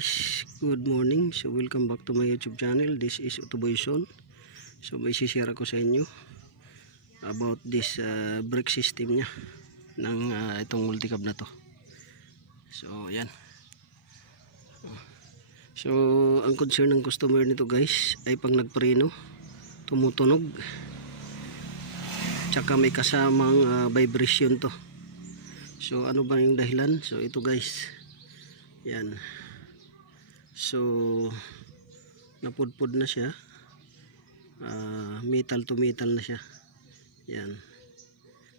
guys, good morning. So welcome back to my YouTube channel. This is Utoboy Son. So may share ako sa inyo about this brake system nya ng itong multicab na to. So yan. So ang concern ng customer nito guys ay pag nagpreno tumutunog, tsaka may kasamang vibration to. So ano ba yung dahilan? So ito guys, yan. So napudpud na siya, metal to metal na siya, yan,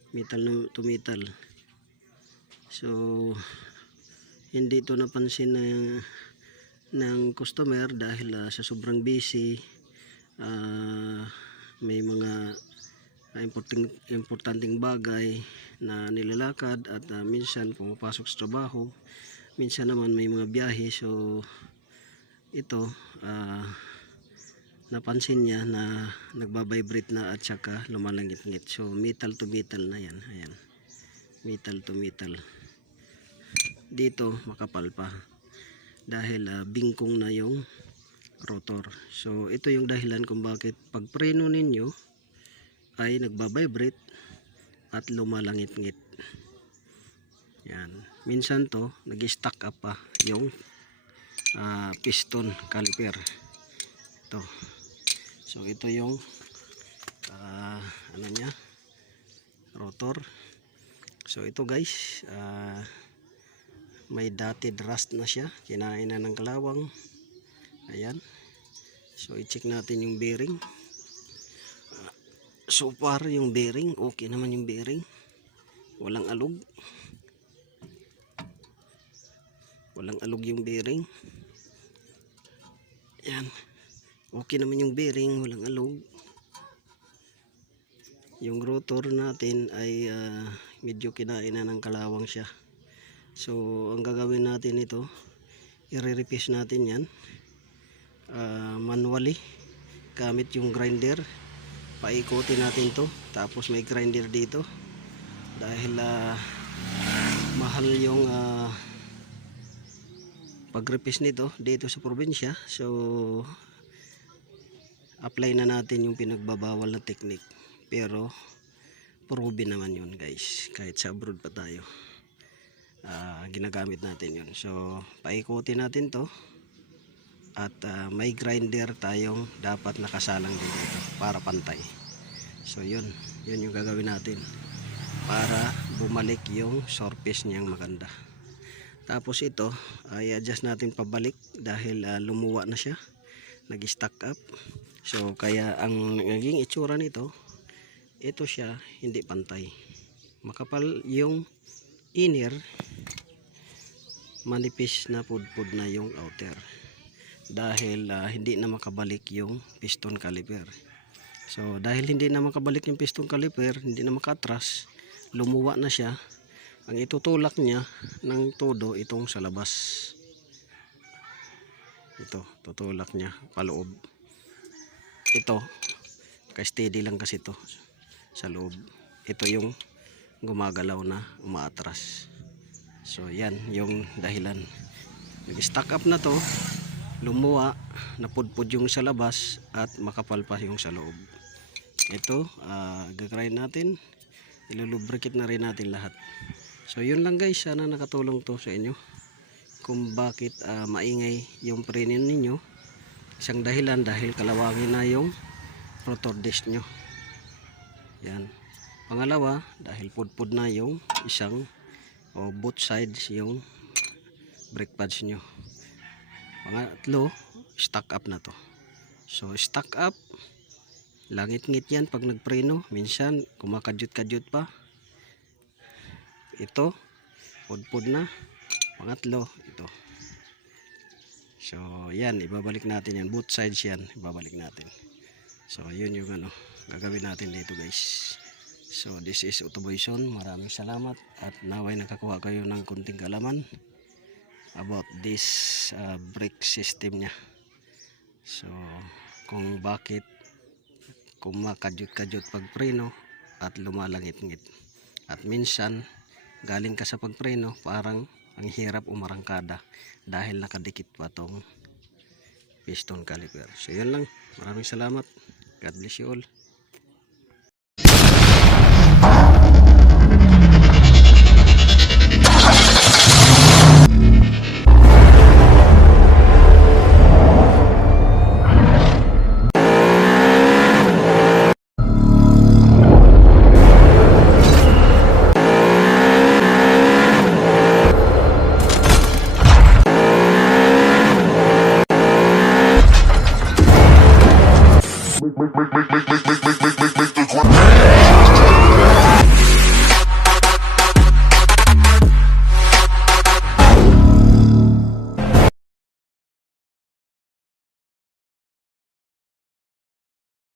metal to metal. So hindi ito napansin ng customer dahil sa sobrang busy, may mga importanteng bagay na nilalakad at minsan pumapasok sa trabaho, minsan naman may mga biyahe. So ito napansin niya na nagbabibrate na at saka lumalangit-ngit. So metal to metal na yan, ayan, metal to metal. Dito makapal pa dahil bingkong na yung rotor. So ito yung dahilan kung bakit pag preno ninyo ay nagbabibrate at lumalangit-ngit. Yan, minsan to nag-stack up pa yung piston caliper ito. So ito yung ano nya, rotor. So ito guys, may dotted rust na siya, kinain na ng kalawang. Ayan. So i-check natin yung bearing. So far yung bearing okay naman, yung bearing walang alog, walang alog yung bearing. Yan, okay naman yung bearing, walang alog. Yung rotor natin ay medyo kinain na ng kalawang siya. So ang gagawin natin ito, i-replace natin yan manually gamit yung grinder. Paikutin natin to, tapos may grinder dito dahil mahal yung pag-repace nito dito sa probinsya. So apply na natin yung pinagbabawal na technique, pero proven naman yun guys, kahit sa abroad pa tayo ginagamit natin yun. So paikutin natin to at may grinder tayong dapat nakasalang din dito para pantay. So yun yung gagawin natin para bumalik yung surface niyang maganda. Tapos ito ay adjust natin pabalik dahil lumuwa na siya, nag-stack up. So kaya ang naging itsura nito, ito siya hindi pantay, makapal yung inner, manipis na pudpud na yung outer dahil hindi na makabalik yung piston caliper. So dahil hindi na makabalik yung piston caliper, hindi na makatras, lumuwa na siya. Ang itutulak niya ng todo itong sa labas, ito tutulak niya paloob. Ito ka-steady lang kasi ito sa loob, ito yung gumagalaw na umaatras. So yan yung dahilan, nag-stack up na to, lumuwa, napudpud yung sa labas at makapal pa yung sa loob. Ito gagawin natin, ilulubricate na rin natin lahat. So yun lang guys, sana nakatulong to sa inyo kung bakit maingay yung prenin ninyo. Isang dahilan dahil kalawangin na yung rotor disc nyo. Yan. Pangalawa, dahil pudpud na yung isang o both sides yung brake pads nyo. Pangatlo, stack up na to. So stack up, langit-ngit yan pag nagpreno, minsan kumakadyot-kadyot pa. Ito pudpud na. Pangatlo, ito. So yan, ibabalik natin yan, both sides yan ibabalik natin. So yun yung gagawin natin dito guys. So this is Utoboy Son. Maraming salamat at naway nakakuha kayo ng kunting kaalaman about this brake system nya. So kung bakit kumakadyot-kadyot pag preno at lumalangit-ngit, at minsan galing ka sa pagpreno parang ang hirap umarangkada dahil nakadikit pa tong piston caliper. So yun lang, maraming salamat, God bless you all. Make